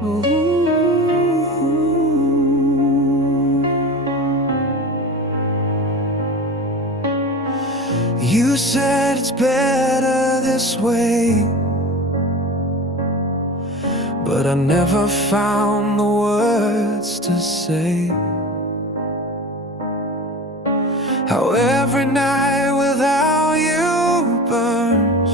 You said it's better this way, but I never found the words to say how every night without you burns,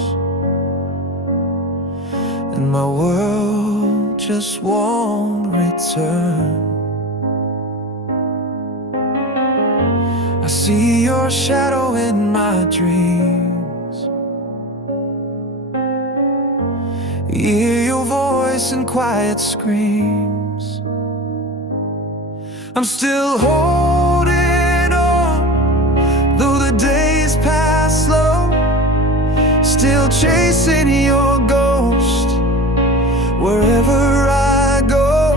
and my world just won't return. I see your shadow in my dreams, hear your voice in quiet screams. I'm still holding on, though the days pass slow, still chasing your ghost. Wherever I go,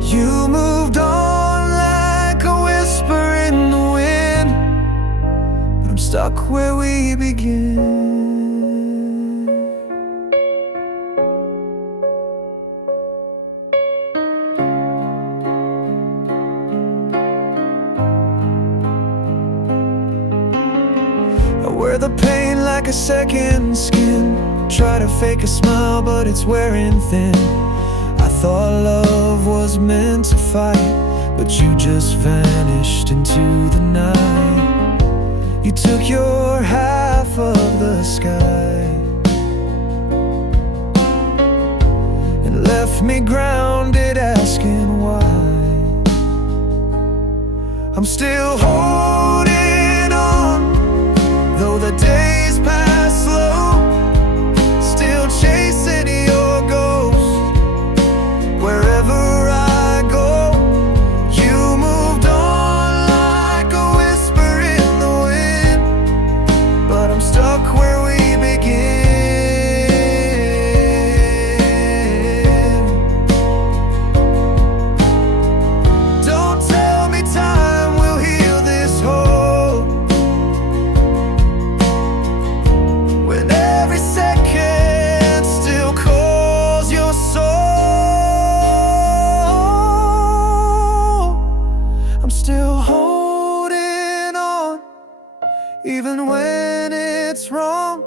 you moved on like a whisper in the wind, but I'm stuck where we begin. I wear the pain like a second skin, try to fake a smile but it's wearing thin. I thought love was meant to fight, but you just vanished into the night. You took your half of the sky and left me grounded asking why. I'm still holding on, though the days pass slow, still chasing your ghost. Wherever I go, you moved on like a whisper in the wind, but I'm stuck where we begin. Don't tell me time will heal this hole, when every second still calls your soul. I'm still holding on, even when it's wrong,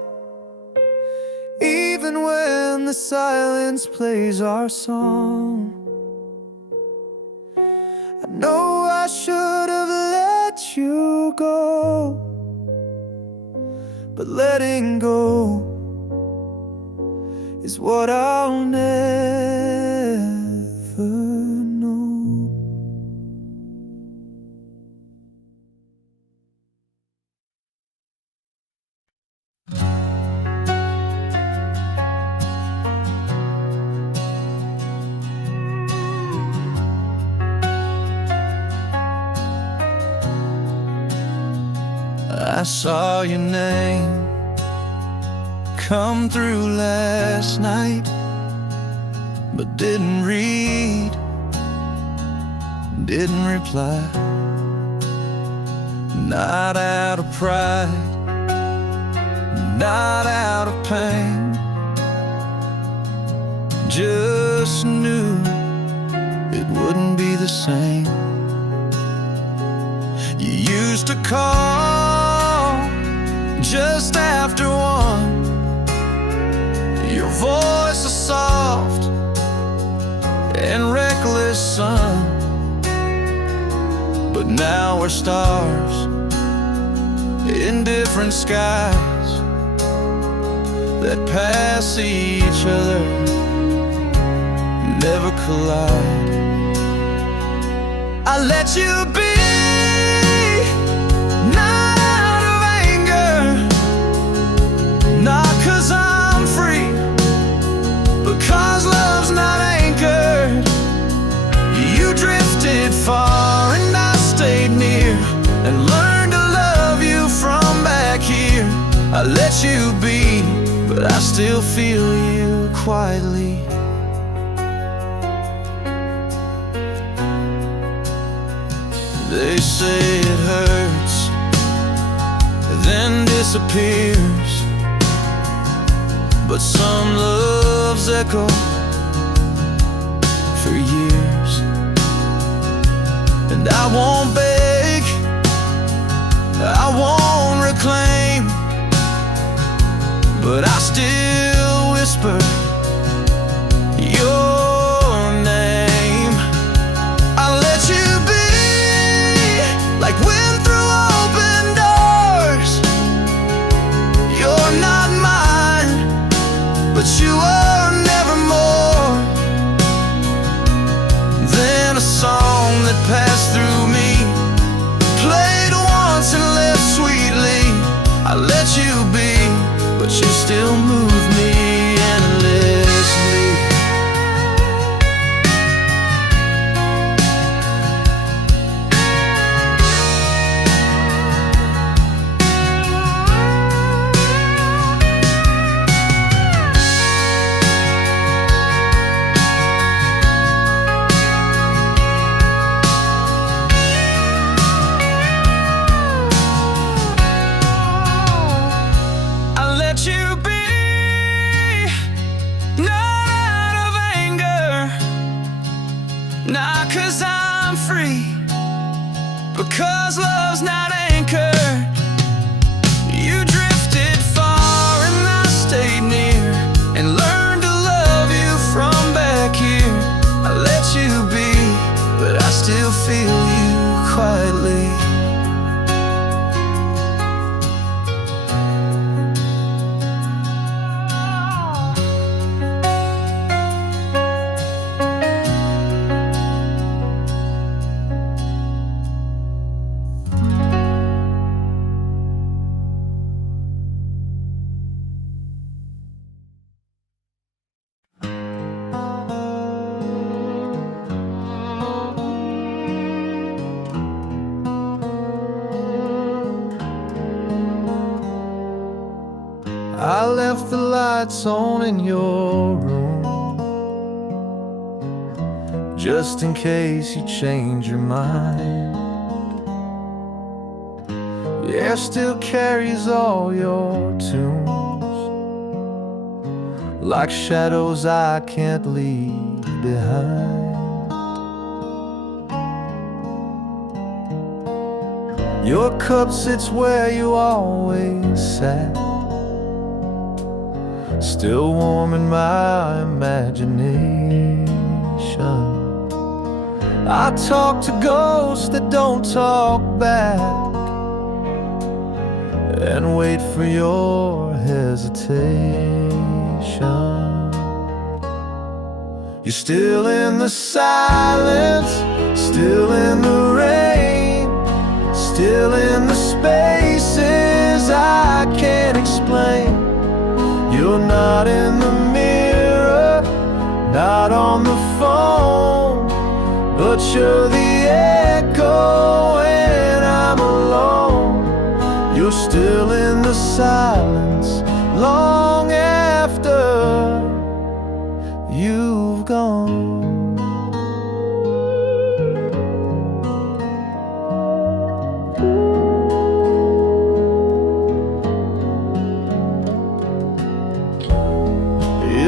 even when the silence plays our song. I know I should have let you go, but letting go is what I'll never know. I saw your name come through last night, but didn't read, didn't reply. Not out of pride, not out of pain, just knew it wouldn't be the same. You used to call just after one, your voice a soft and reckless sun. But now we're stars in different skies that pass each other, never collide. I let you be, not out of anger, not 'cause I'm free, but 'cause love's not anchored. You drifted far and I stayed near, and learned to love you from back here. I let you be, but I still feel you quietly. They say it hurts, then disappears, but some loves echo And I won't beg, I won't reclaim, but I still whisper your name. I let you be like wind through open doors. You're not mine, but you are never more than a song that passed through me, played once and left sweetly. I let you be, but you still move me endlessly. Not 'cause I'm free, because love's not anchored. You drifted far and I stayed near, and learned to love you from back here. I let you be, but I still feel you quietly. I left the lights on in your room, just in case you change your mind. The air still carries all your tunes, like shadows I can't leave behind. Your cup sits where you always sat, still warm in my imagination. I talk to ghosts that don't talk back, and wait for your hesitation. You're still in the silence, still in the rain, still in the spaces I can't explain. You're not in the mirror, not on the phone, but you're the echo when I'm alone. You're still in the silence long after you've gone.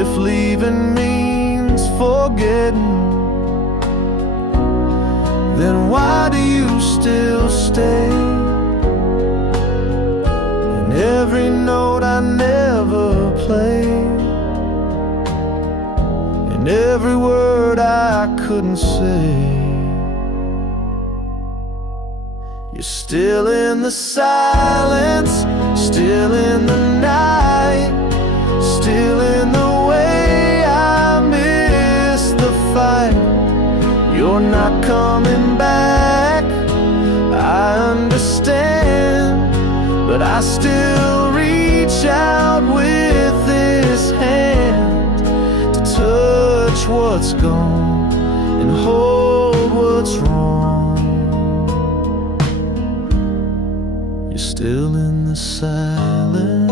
If leaving means forgetting, then why do you still stay? And every note I never played, and every word I couldn't say, you're still in the silence, still in the night, still in the way I miss the fight. You're not coming back, I understand, but I still reach out with this hand to touch what's gone and hold what's wrong. You're still in the silence.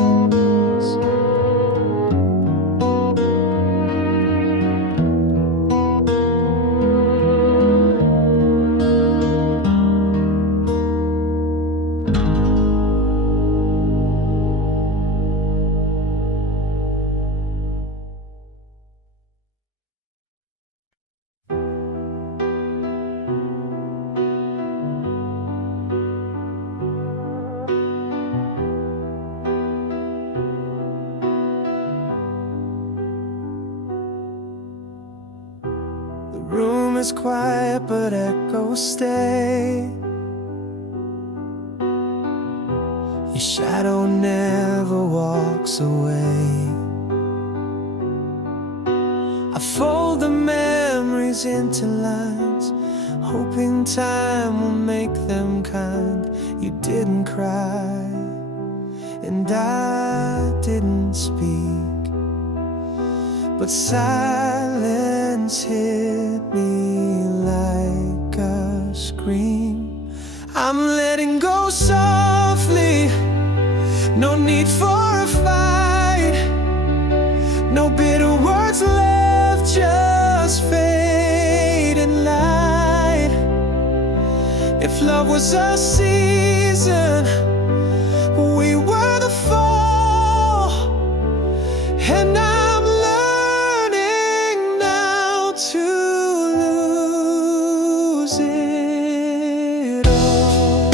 is quiet, but echoes stay. Your shadow never walks away. I fold the memories into lines, hoping time will make them kind. You didn't cry, and I didn't speak, but silence hit me like a scream. I'm letting go softly, no need for a fight, no bitter words left, just fading light. If love was a season, we were the fall, and I'm learning now to lose it all.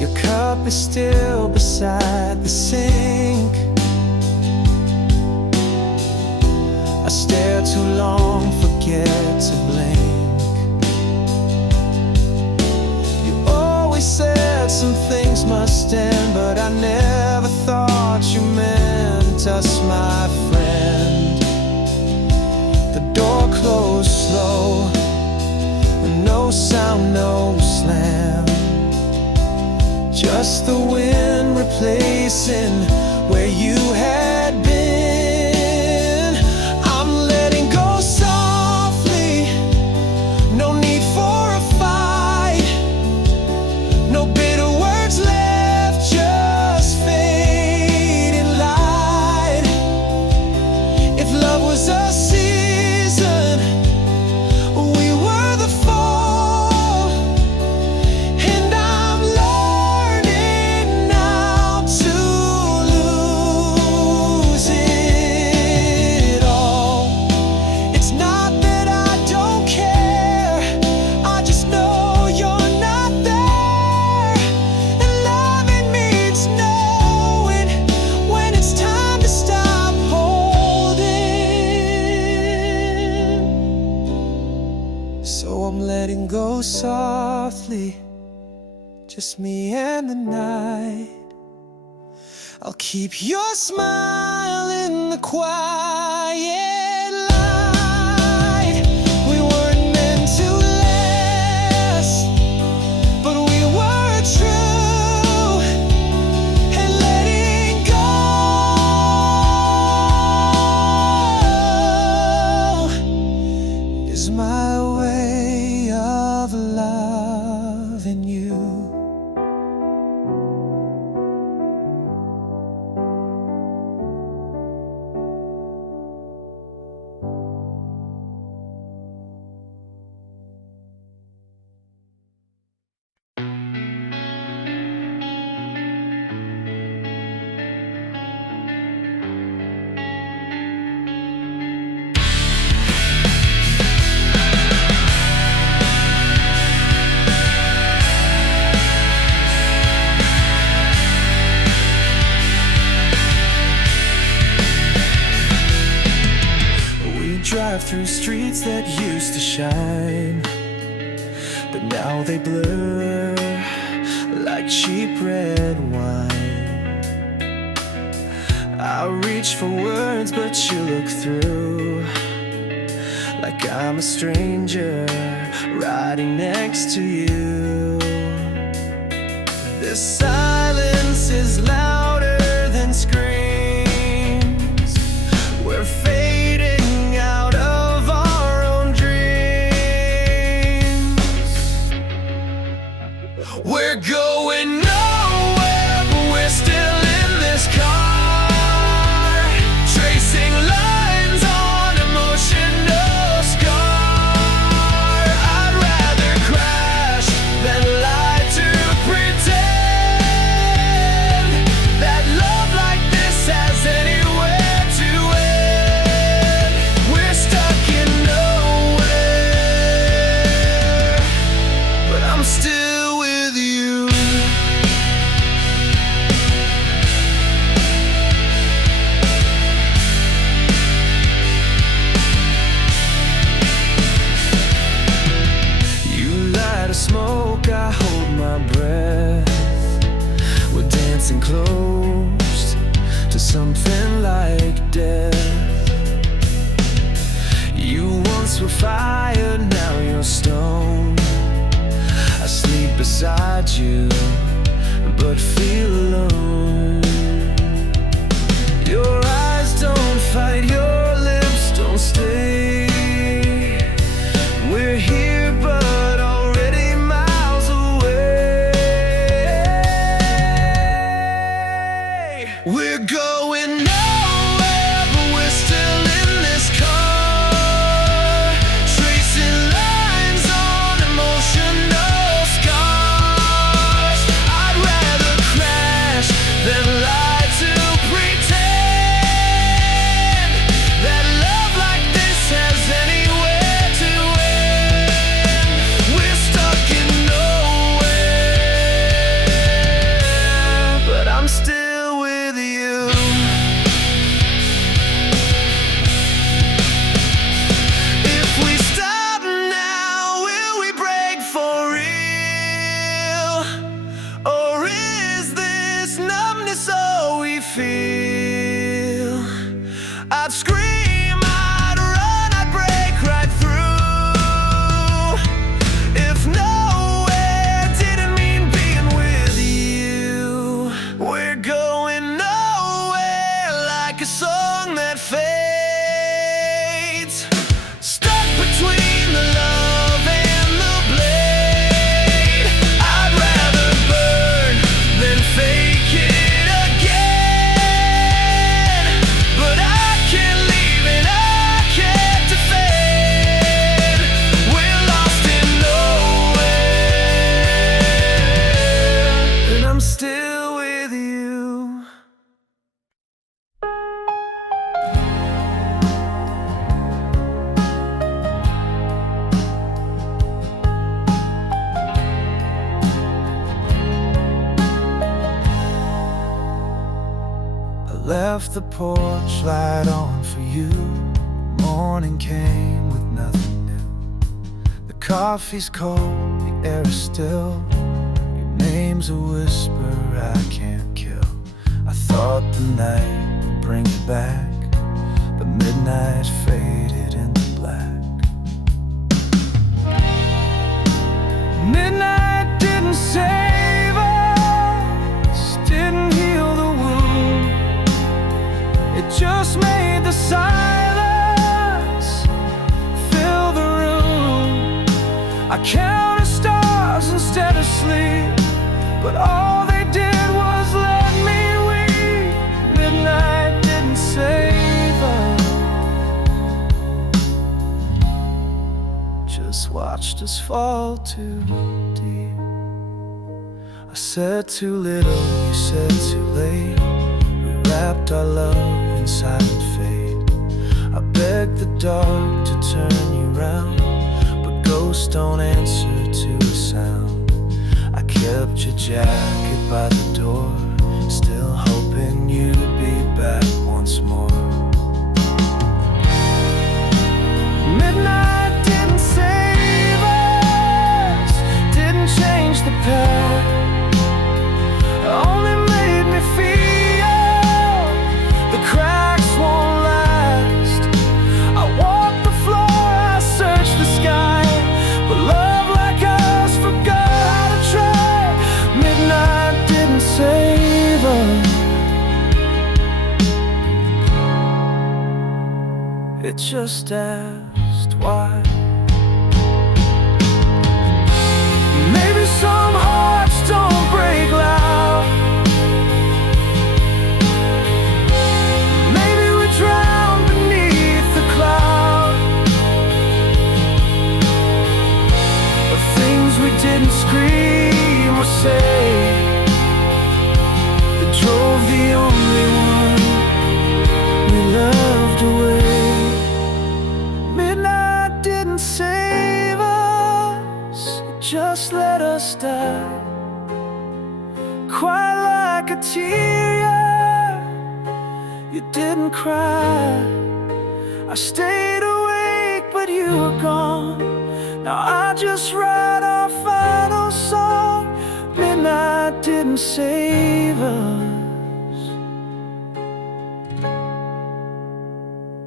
Your cup is still beside the sink. I stare too long, forget to blink. You always said some things must end, but I never thought you meant us, my friend. The door closed slow, no sound, no slam, just the wind replacing where you had been. I'm letting go softly, no need for a fight, no bitter words left, just fading light. If love was a season, we were the fall, and I'm learning now to lose it all. It's not that I don't care, I just know you're not there. And loving means knowing when it's time to stop holding. So I'm letting go softly, just me and the night. I'll keep your smile in the quiet light. We weren't meant to last, but we were true, and letting go is my way of loving you. Drive through streets that used to shine, but now they blur like cheap red wine. I reach for words, but you look through, like I'm a stranger riding next to you. This silence is louder than screams. We're fading out of our own dreams. We're going nowhere, but we're still in this car, tracing lines on emotional scar. I'd rather crash than lie to pretend that love like this has anywhere to end. We're stuck in nowhere, but I'm still with you. smoke, I hold my breath. We're dancing close to something like death. You once were fire, now you're stone. I sleep beside you, but feel alone. Your eyes don't fight, your lips don't stay. We're here but already miles away. We're going nowhere, but we're still in this car, tracing lines on emotional scars. I'd rather crash than lie to pretend that love like this has anywhere to end. We're stuck in nowhere, but I'm still with you. If we stop now, will we break for real? Or is this numbness all we feel? I'd scream, I'd run, I'd break right through. If nowhere didn't mean being with you. We're going nowhere, like a song that fades, stuck between the love and the blade. I'd rather burn than fake it again, but I can't leave and I can't defend. We're lost in nowhere, and I'm still with you. I left the porch light on for you. Morning came with nothing new. The coffee's cold, the air is still. Your name's a whisper I can't kill. I thought the night would bring it back, but midnight faded into black. Midnight didn't save us, didn't heal the wound. It just made the silence fill the room. I counted stars instead of sleep, but all they did was let me weep. Midnight didn't save us, just watched us fall too deep. I said too little, you said too late. We wrapped our love in silent fate. I begged the dark to turn you round, but ghosts don't answer to a sound. I kept your jacket by the door, still hoping you'd be back once more. Midnight didn't save us, didn't change the past, only made me feel the cracks won't last. I walk the floor, I search the sky, but love like us forgot how to try. Midnight didn't save us, it just asked why. Maybe some hearts don't break loud. Maybe we drown beneath the cloud of things we didn't scream or say, that drove the only one we loved away. Midnight didn't save us, it just let us die. Quiet like a tear, yeah. You didn't cry. I stayed awake, but you were gone. Now I just write our final song. Midnight didn't save us,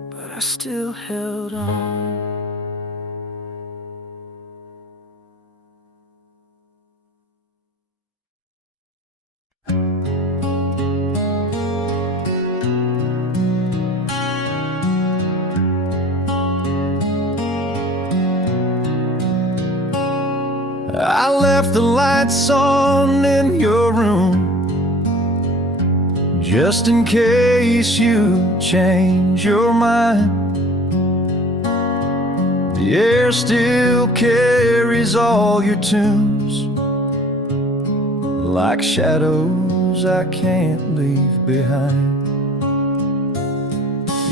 but I still held on. I left the lights on in your room, just in case you change your mind. The air still carries all your tunes, like shadows I can't leave behind.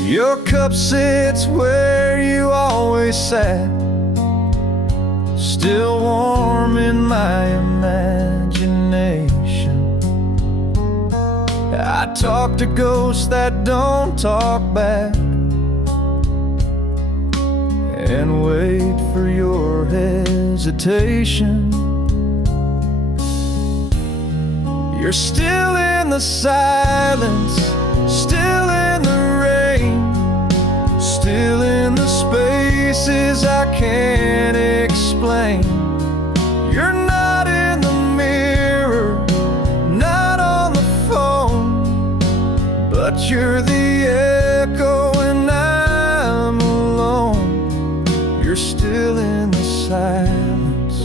Your cup sits where you always sat, still warm in my imagination. I talk to ghosts that don't talk back, and wait for your hesitation. You're still in the silence, still in the rain, still in the spaces I can't explain. You're not in the mirror, not on the phone, but you're the echo when I'm alone. You're still in the silence,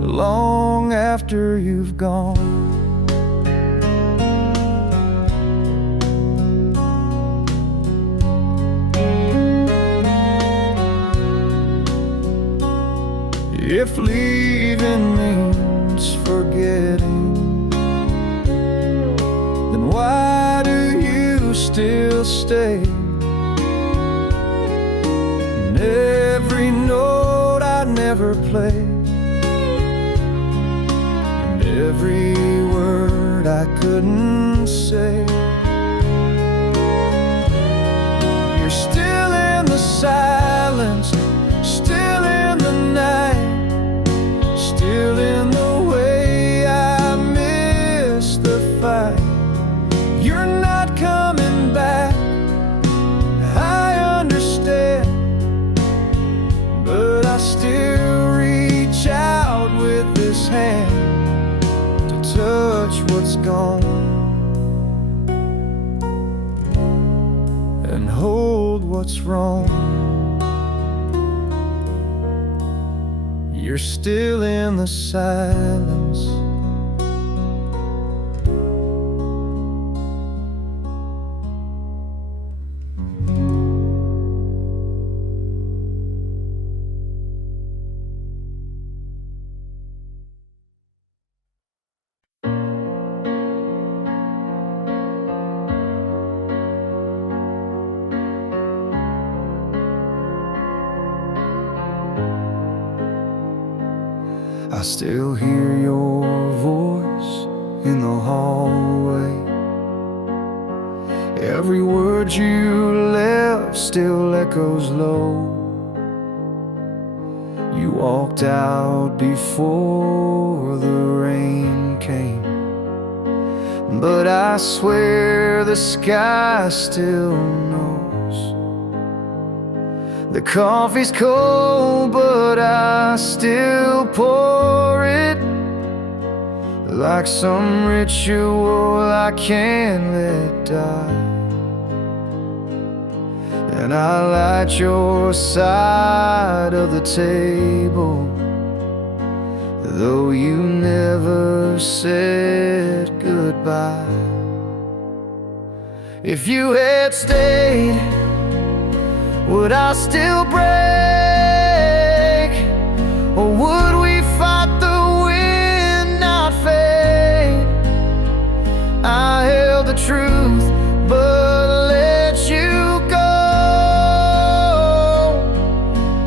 long after you've gone. If leaving means forgetting, then why do you still stay? And every note I never played, and every word I couldn't say. You're still in the silence, still in the night, still in the way I miss the fight. You're not coming back, I understand, but I still reach out with this hand to touch what's gone and hold what's wrong. You're still in the silence. I still hear your voice in the hallway. Every word you left still echoes low. You walked out before the rain came, but I swear the sky still knows. The coffee's cold, but I still pour it, like some ritual I can't let die. And I light your side of the table, though you never said goodbye. If you had stayed, would I still break? Or would we fight the wind, not fade? I held the truth, but let you go.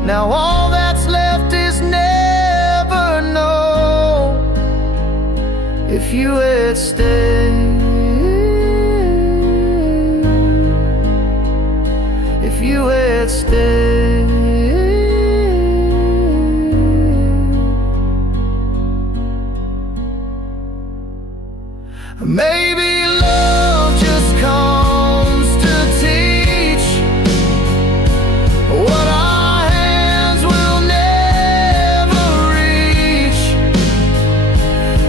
Now all that's left is never know. If you had stayed, if you had stayed. Maybe love just comes to teach what our hands will never reach.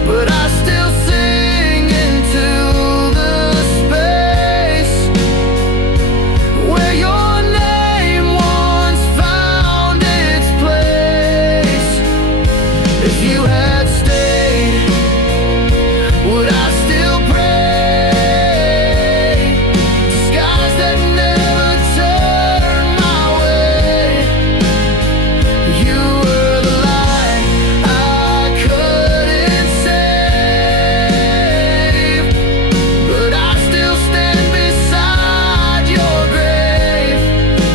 But I still sing into the space where your name once found its place. If you had stayed, would I still pray to skies that never turn my way? You were the light I couldn't save, but I still stand beside your grave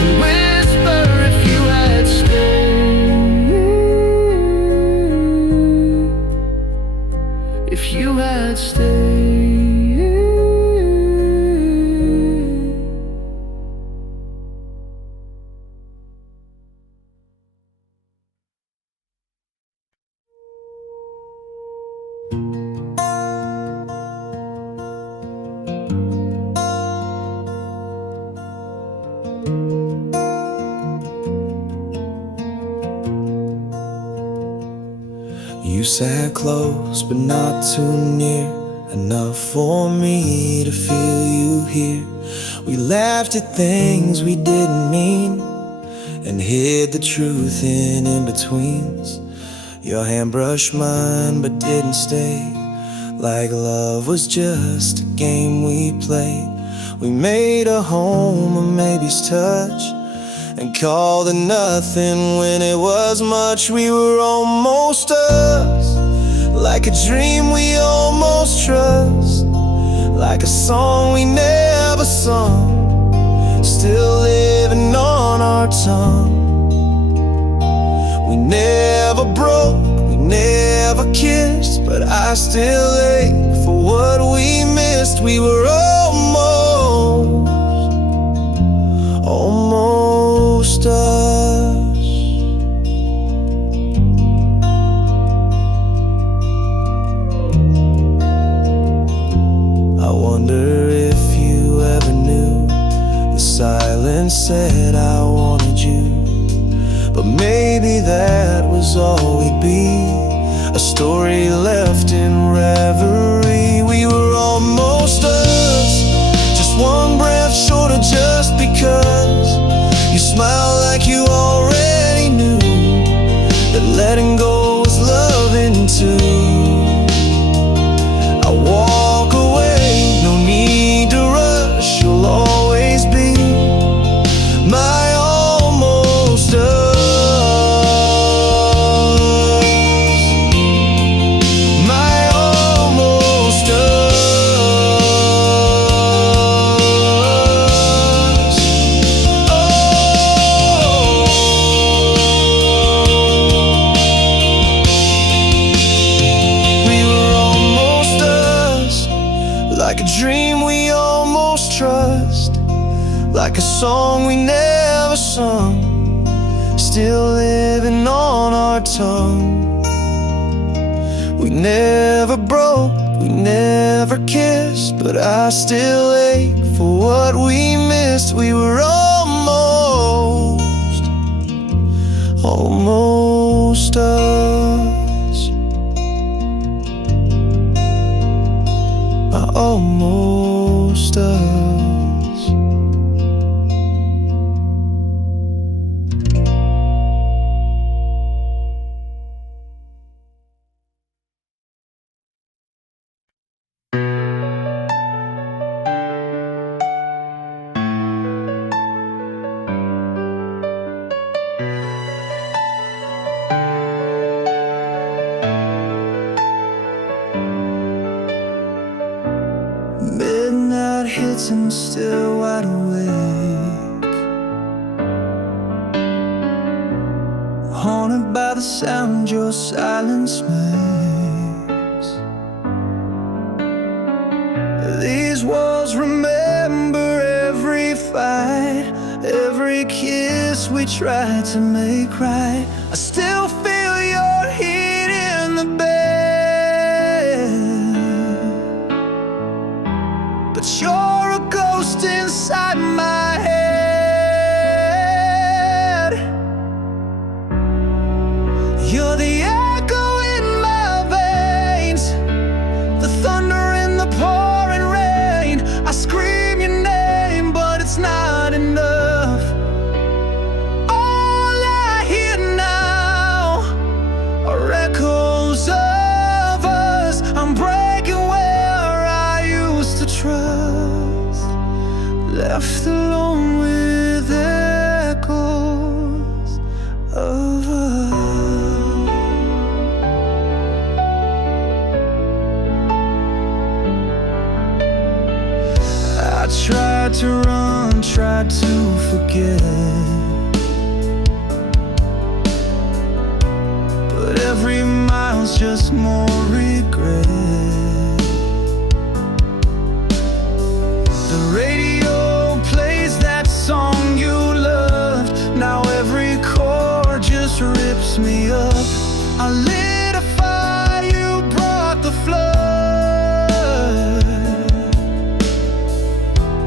and whisper if you had stayed. If you had stayed. You sat close but not too near, enough for me to feel you here. We laughed at things we didn't mean and hid the truth in in-betweens. Your hand brushed mine but didn't stay, like love was just a game we played. We made a home of maybe's touch and called it nothing when it was much. We were almost us, like a dream we almost trust, like a song we never sung, still living on our tongue. We never broke, we never kissed, but I still ache for what we missed. We were almost us. I wonder if you ever knew the silence said I wanted you, but maybe that was all we'd be, a story left in reverie. We were almost us, just one breath short of just because. You smiled like you already knew that letting go was loving too. I walk away, no need to rush, you'll always be my almost us. My almost us. We were almost us, like a dream we almost trust, like a song we never sung, still living on our tongue. We never broke, we never kissed, but I still ache for what we missed. We were almost us. Almost us. Midnight hits and still wide awake, haunted by the sound your silence makes. These walls remember every fight, every kiss we tried to make right. I still feel your heat in the bed. echoes of us. I'm breaking where I used to trust, left alone with echoes of us. I tried to run, tried to forget, but every mile's just more regret. The radio plays that song you loved. Now every chord just rips me up. I lit a fire, you brought the flood.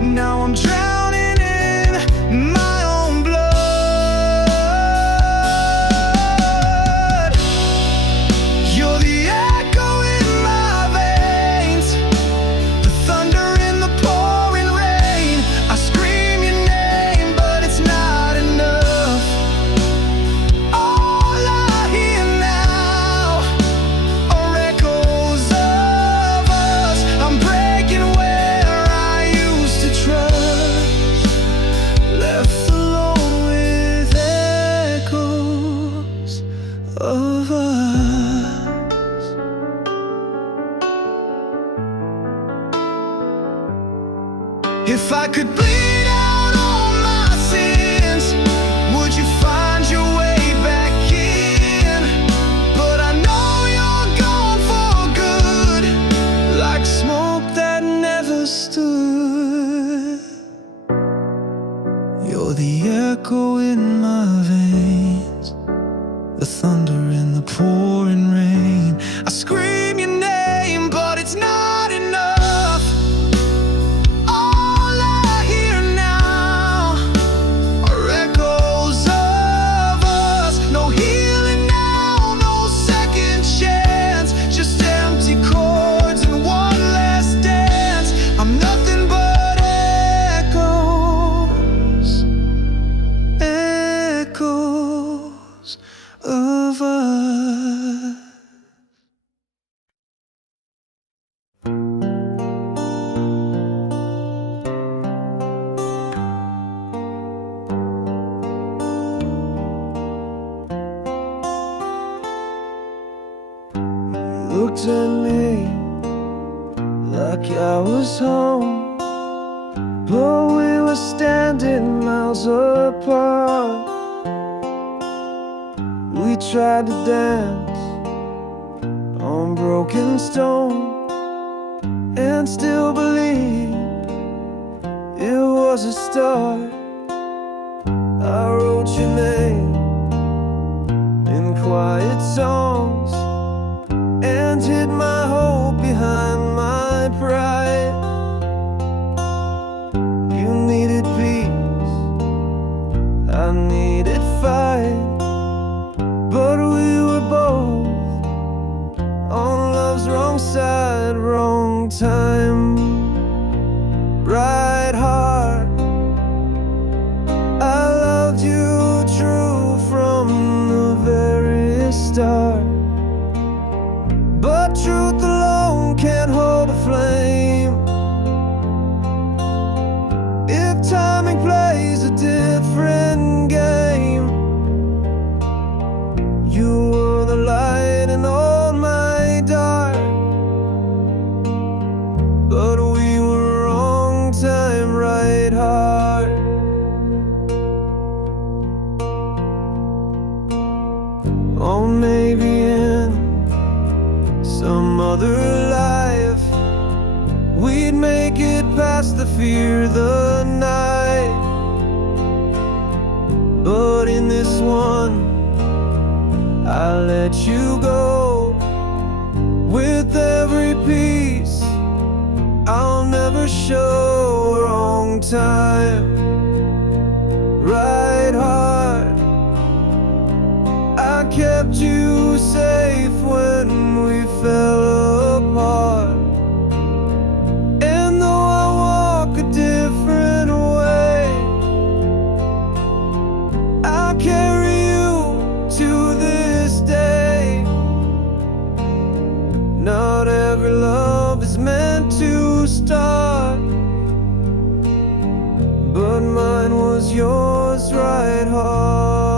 Now I'm drowning in my own blood. You're the echo in my veins, the thunder in the pouring rain. I scream your name, but it's not enough. All I hear now are echoes of us. I'm breaking where I used to trust, left alone with echoes of us. If I could bleed out all my sins, would you find your way back in? But I know you're gone for good, like smoke that never stood. You're the echo in my veins, the thunder in the pouring rain. I scream your name, but it's not enough. All I hear now are echoes of us. No healing now, no second chance, just empty chords and one last dance. I'm nothing but echoes, echoes of us. Looked at me like I was home, but we were standing miles apart. We tried to dance on broken stone and still believe it was a start. I wrote your name in quiet songs and hid my hope behind my pride. You needed peace, I needed fight, but we were both on love's wrong side, wrong time, right heart. I loved you true from the very start, but truth alone can't hold a flame if timing plays a different game. You were the light in all my dark, but we were wrong time, right heart. Oh, maybe in some other life we'd make it past the fear, the night. But in this one, I let you go. With every piece, I'll never show. Wrong time, right heart. I kept you safe when we fell apart. And though I walk a different way, I carry you to this day. every love is meant to start, but mine was yours right heart.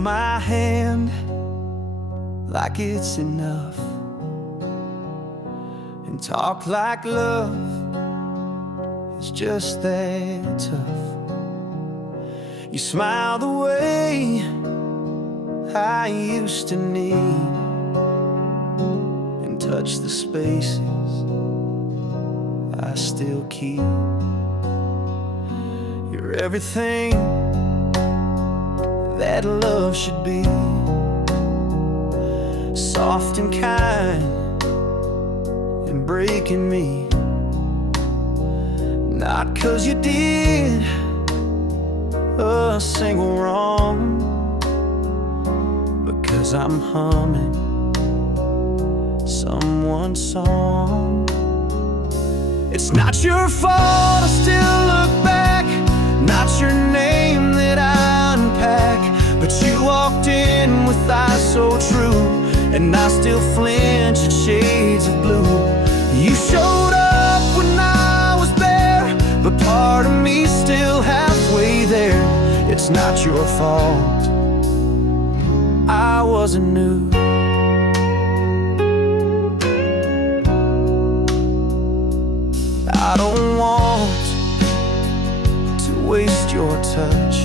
My hand like it's enough, and talk like love is just that tough. You smile the way I used to need, and touch the spaces I still keep. You're everything that love should be, soft and kind and breaking me. Not 'cause you did a single wrong, but 'cause I'm humming someone's song. It's not your fault I still look back, not your name that I unpack, but you walked in with eyes so true, and I still flinch at shades of blue. You showed up when I was bare, but part of me still halfway there. It's not your fault I wasn't new. I don't want to waste your touch,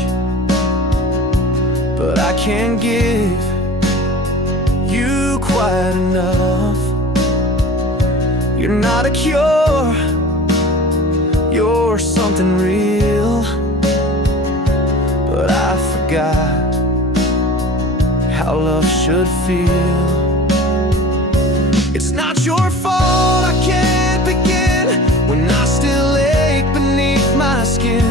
but I can't give you quite enough. You're not a cure, you're something real, but I forgot how love should feel. It's not your fault I can't begin when I still ache beneath my skin.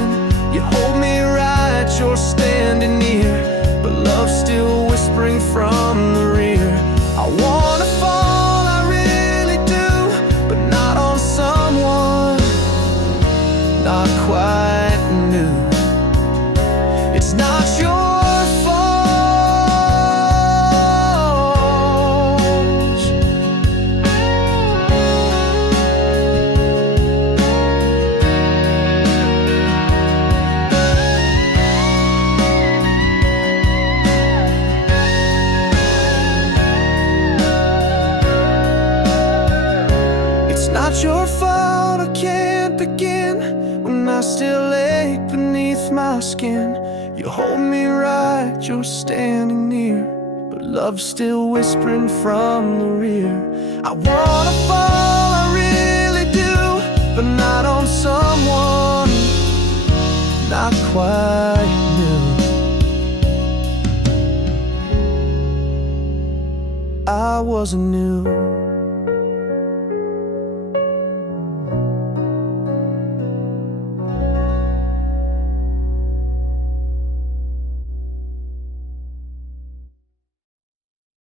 You hold me right, you're standing near, but love's still whispering from the rear. I wanna fall, I really do, but not on someone not quite new. It's not your your fault I can't begin when I still ache beneath my skin. You hold me right, you're standing near, but love's still whispering from the rear. I wanna fall, I really do, but not on someone not quite new. I wasn't new.